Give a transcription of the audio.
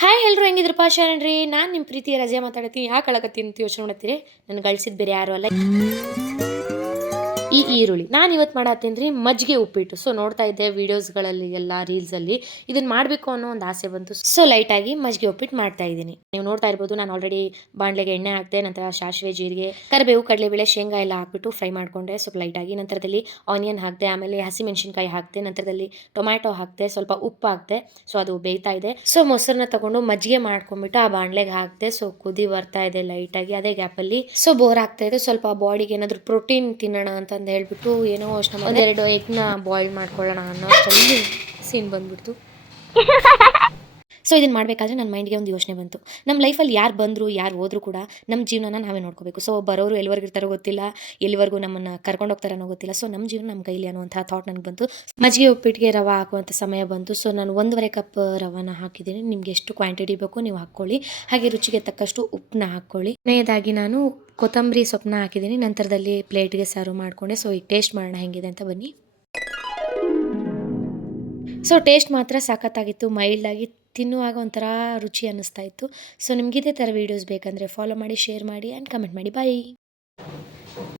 Hi ಎಲ್ರು ಹೆಂಗಿದ್ರಪ್ಪ ಶರಣ್ರಿ. ನಾನು ನಿಮ್ಮ ಪ್ರೀತಿಯ ರಜೆ ಮಾತಾಡತ್ತೀನಿ. ಯಾಕೆ ಅಳಕತ್ತೀನಿ ಅಂತ ಯೋಚನೆ ಮಾಡತ್ತೀರಿ? ನನ್ನ ಗಳಿಸಿದ ಬೇರೆ ಯಾರು ಅಲ್ಲ, ಈ ಈರುಳ್ಳಿ. ನಾನು ಇವತ್ತು ಮಾಡತ್ತೀನಿ ರೀ ಮಜ್ಜಿಗೆ ಉಪ್ಪಿಟ್ಟು. ಸೊ ನೋಡ್ತಾ ಇದ್ದೆ ವಿಡಿಯೋಸ್ಗಳಲ್ಲಿ ಎಲ್ಲ ರೀಲ್ಸಲ್ಲಿ ಇದನ್ನು ಮಾಡಬೇಕು ಅನ್ನೋ ಒಂದು ಆಸೆ ಬಂತು. ಸೊ ಲೈಟಾಗಿ ಮಜ್ಜಿಗೆ ಉಪ್ಪಿಟ್ಟು ಮಾಡ್ತಾ ಇದ್ದೀನಿ. ನೀವು ನೋಡ್ತಾ ಇರ್ಬೋದು, ನಾನು ಆಲ್ರೆಡಿ ಬಾಣಲೆಗೆ ಎಣ್ಣೆ ಹಾಕಿದೆ, ನಂತರ ಸಾಸಿವೆ, ಜೀರಿಗೆ, ಕರಿಬೇವು, ಕಡಲೆಬೇಳೆ, ಶೇಂಗಾ ಎಲ್ಲ ಹಾಕ್ಬಿಟ್ಟು ಫ್ರೈ ಮಾಡಿಕೊಂಡೆ ಸ್ವಲ್ಪ ಲೈಟಾಗಿ. ನಂತರದಲ್ಲಿ ಆನಿಯನ್ ಹಾಕಿದೆ, ಆಮೇಲೆ ಹಸಿಮೆಣಸಿನ್ಕಾಯಿ ಹಾಕಿದೆ, ನಂತರದಲ್ಲಿ ಟೊಮ್ಯಾಟೊ ಹಾಕಿದೆ, ಸ್ವಲ್ಪ ಉಪ್ಪು ಹಾಕಿದೆ. ಸೊ ಅದು ಬೇಯ್ತಾ ಇದೆ. ಸೊ ಮೊಸರನ್ನ ತಗೊಂಡು ಮಜ್ಜಿಗೆ ಮಾಡ್ಕೊಂಡ್ಬಿಟ್ಟು ಆ ಬಾಣಲೆಗೆ ಹಾಕಿದೆ. ಸೊ ಕುದಿ ಬರ್ತಾ ಇದೆ ಲೈಟಾಗಿ. ಅದೇ ಗ್ಯಾಪಲ್ಲಿ ಸೊ ಬೋರ್ ಆಗ್ತಾ ಇದೆ. ಸ್ವಲ್ಪ ಬಾಡಿಗೆ ಏನಾದರೂ ಪ್ರೋಟೀನ್ ತಿನ್ನೋಣ ಅಂತಂದು ಹೇಳ್ಬಿಟ್ಟು ಏನೋ ಯೋಚನೆ ಮಾಡಿ ಒಂದೆರಡು ಎಗ್ನ ಬಾಯ್ಲ್ ಮಾಡ್ಕೊಳ್ಳೋಣ ಅನ್ನೋ ಅಷ್ಟರಲ್ಲಿ ಸೀನ್ ಬಂದ್ಬಿಡ್ತು. ಸೊ ಇದನ್ನು ಮಾಡಬೇಕಾದ್ರೆ ನನ್ನ ಮೈಂಡ್ಗೆ ಒಂದು ಯೋಚನೆ ಬಂತು. ನಮ್ಮ ಲೈಫಲ್ಲಿ ಯಾರು ಬಂದರು ಯಾರು ಹೋದ್ರು ಕೂಡ ನಮ್ಮ ಜೀವನನ ನಾವೇ ನೋಡ್ಕೋಬೇಕು. ಸೊ ಬರೋರು ಎಲ್ಲಿವರೆಗೂ ಇರ್ತಾರೋ ಗೊತ್ತಿಲ್ಲ, ಎಲ್ಲಿವರೆಗೂ ನಮ್ಮನ್ನು ಕರ್ಕೊಂಡು ಹೋಗ್ತಾರೋ ಗೊತ್ತಿಲ್ಲ. ಸೊ ನಮ್ಮ ಜೀವನ ನಮ್ಮ ಕೈಲಿ ಅನ್ನುವಂಥ ಥಾಟ್ ನನಗೆ ಬಂತು. ಮಜ್ಜಿಗೆ ಉಪ್ಪಿಟ್ಟಿಗೆ ರವೆ ಹಾಕುವಂಥ ಸಮಯ ಬಂತು. ಸೊ ನಾನು 1.5 ಕಪ್ ರವೆನ ಹಾಕಿದ್ದೀನಿ. ನಿಮ್ಗೆ ಎಷ್ಟು ಕ್ವಾಂಟಿಟಿ ಬೇಕು ನೀವು ಹಾಕ್ಕೊಳ್ಳಿ. ಹಾಗೆ ರುಚಿಗೆ ತಕ್ಕಷ್ಟು ಉಪ್ಪನ್ನ ಹಾಕ್ಕೊಳ್ಳಿ. ಕೊನೆಯದಾಗಿ ನಾನು ಕೊತ್ತಂಬರಿ ಸೊಪ್ಪನ್ನ ಹಾಕಿದ್ದೀನಿ. ನಂತರದಲ್ಲಿ ಪ್ಲೇಟ್ಗೆ ಸರ್ವ್ ಮಾಡಿಕೊಂಡೆ. ಸೊ ಈಗ ಟೇಸ್ಟ್ ಮಾಡೋಣ ಹೆಂಗಿದೆ ಅಂತ ಬನ್ನಿ. ಸೊ ಟೇಸ್ಟ್ ಮಾತ್ರ ಸಖತ್ತಾಗಿತ್ತು. ಮೈಲ್ಡಾಗಿ ತಿನ್ನುವಾಗ ಒಂಥರ ರುಚಿ ಅನ್ನಿಸ್ತಾ ಇತ್ತು. ಸೊ ನಿಮಗಿದೇ ಥರ ವೀಡಿಯೋಸ್ ಬೇಕಂದರೆ ಫಾಲೋ ಮಾಡಿ, ಶೇರ್ ಮಾಡಿ ಆ್ಯಂಡ್ ಕಮೆಂಟ್ ಮಾಡಿ. ಬಾಯ್.